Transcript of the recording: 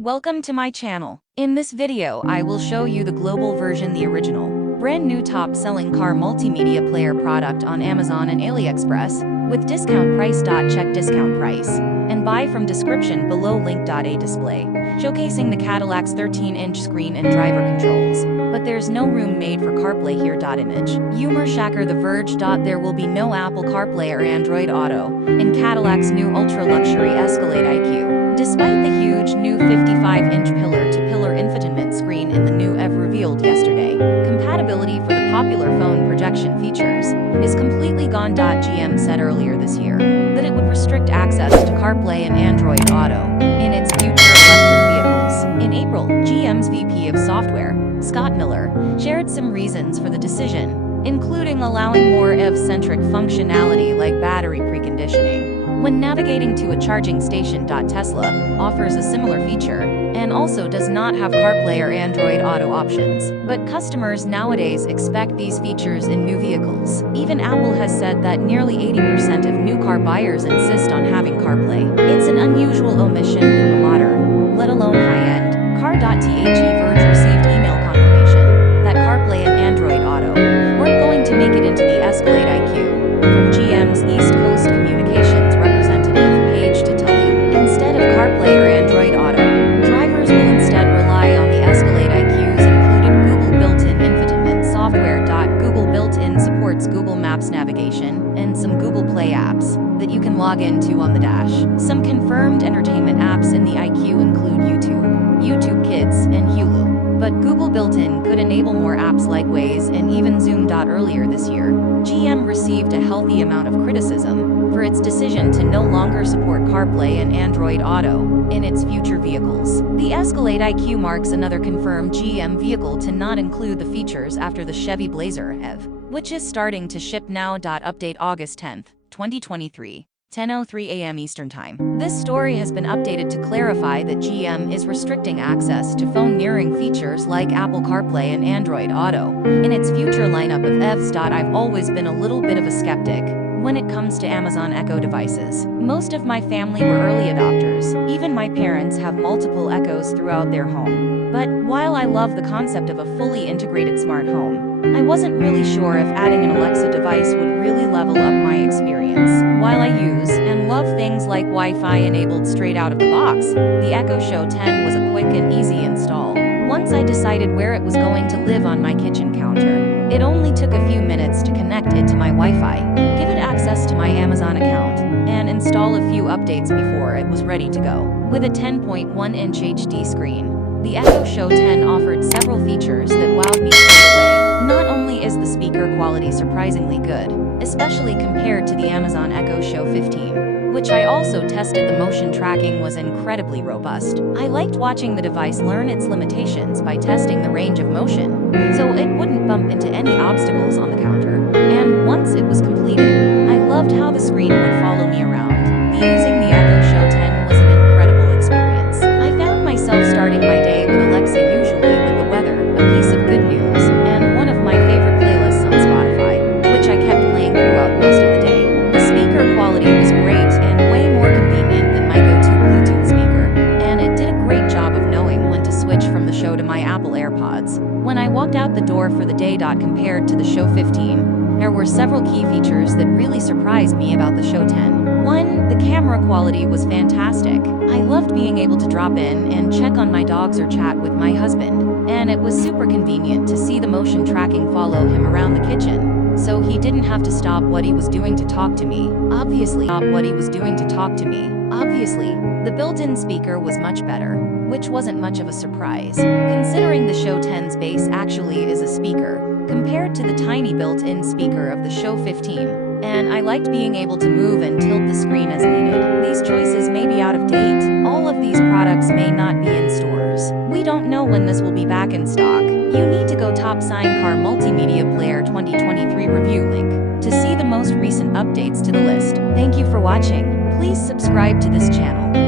Welcome to my channel. In this video, I will show you the global version, the original, brand new top-selling car multimedia player product on Amazon and Aliexpress, with discount price. Check discount price, and buy from description below link. A display, showcasing the Cadillac's 13-inch screen and driver controls. But there's no room made for CarPlay here. Image. Humor Shacker The Verge. There will be no Apple CarPlay or Android Auto in Cadillac's new ultra-luxury Escalade IQ. Despite the huge new 55-inch pillar-to-pillar infotainment screen in the new EV revealed yesterday, compatibility for the popular phone projection features is completely gone. GM said earlier this year that it would restrict access to CarPlay and Android Auto in its future electric vehicles. In April, GM's VP of Software, Scott Miller, shared some reasons for the decision, including allowing more EV-centric functionality like battery preconditioning when navigating to a charging station. Tesla offers a similar feature and also does not have CarPlay or Android Auto options, but customers nowadays expect these features in new vehicles. Even Apple has said that nearly 80% of new car buyers insist on having CarPlay. It's an unusual omission from a modern, let alone high-end, car. Verge received email confirmation that CarPlay and Android Auto weren't going to make it into the Escalade IQ from GM's East Coast Communications representative Stlye. Instead of CarPlay or Android Auto, drivers will instead rely on the Escalade IQ's included Google built-in infotainment software. Google built-in supports Google Maps navigation and some Google Play apps that you can log into on the dash. Some confirmed entertainment apps in the IQ include YouTube Kids, and Hulu. But Google built-in could enable more apps like Waze and even Zoom. Earlier this year, GM received a healthy amount of criticism for its decision to no longer support CarPlay and Android Auto in its future vehicles. The Escalade IQ marks another confirmed GM vehicle to not include the features after the Chevy Blazer EV, which is starting to ship now. Update August 10, 2023. 10:03 a.m. Eastern Time. This story has been updated to clarify that GM is restricting access to phone-nearing features like Apple CarPlay and Android Auto in its future lineup of EVs. I've always been a little bit of a skeptic when it comes to Amazon Echo devices. Most of my family were early adopters. Even my parents have multiple Echoes throughout their home. But while I love the concept of a fully integrated smart home, I wasn't really sure if adding an Alexa device would really level up my experience. While I use and love things like Wi-Fi enabled straight out of the box, the Echo Show 10 was a quick and easy install. Once I decided where it was going to live on my kitchen counter, it only took a few minutes to connect it to my Wi-Fi, give it access to my Amazon account, and install a few updates before it was ready to go. With a 10.1-inch HD screen, the Echo Show 10 offered several features that wowed me straight away. Not only is the speaker quality surprisingly good, especially compared to the Amazon Echo Show 15, which I also tested, the motion tracking was incredibly robust. I liked watching the device learn its limitations by testing the range of motion, so it wouldn't bump into any obstacles on the counter. And once it was completed, I loved how the screen would follow me around. Using the Echo Show 10 was an incredible experience. I found myself starting my day with Alexa, usually with the weather, a piece of good news, and one of my favorite playlists on Spotify, which I kept playing throughout most of the day. The speaker quality was great and way more convenient than my go-to Bluetooth speaker, and it did a great job of knowing when to switch from the Show to my Apple AirPods when I walked out the door for the day. Compared to the Show 15, there were several key features that really surprised me about the Show 10. 1. The camera quality was fantastic. I loved being able to drop in and check on my dogs or chat with my husband, and it was super convenient to see the motion tracking follow him around the kitchen, so he didn't have to stop what he was doing to talk to me. Obviously, the built-in speaker was much better, which wasn't much of a surprise, considering the Show 10's base actually is a speaker, compared to the tiny built-in speaker of the Show 15. And I liked being able to move and tilt the screen as needed. These choices may be out of date. All of these products may not be in stores. We don't know when this will be back in stock. You need to go top-sign Car Multimedia Player 2023 review link to see the most recent updates to the list. Thank you for watching. Please subscribe to this channel.